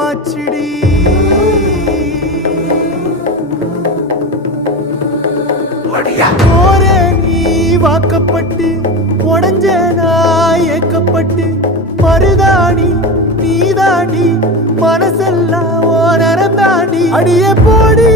பருவமாச்சிடி. போரே நீ வாக்கப்பட்டு உடஞ்ச நான் ஏக்கப்பட்டு மருதாணி நீதாண்டி மனசெல்லாம் ஓ நரந்தாண்டி அடியே போடி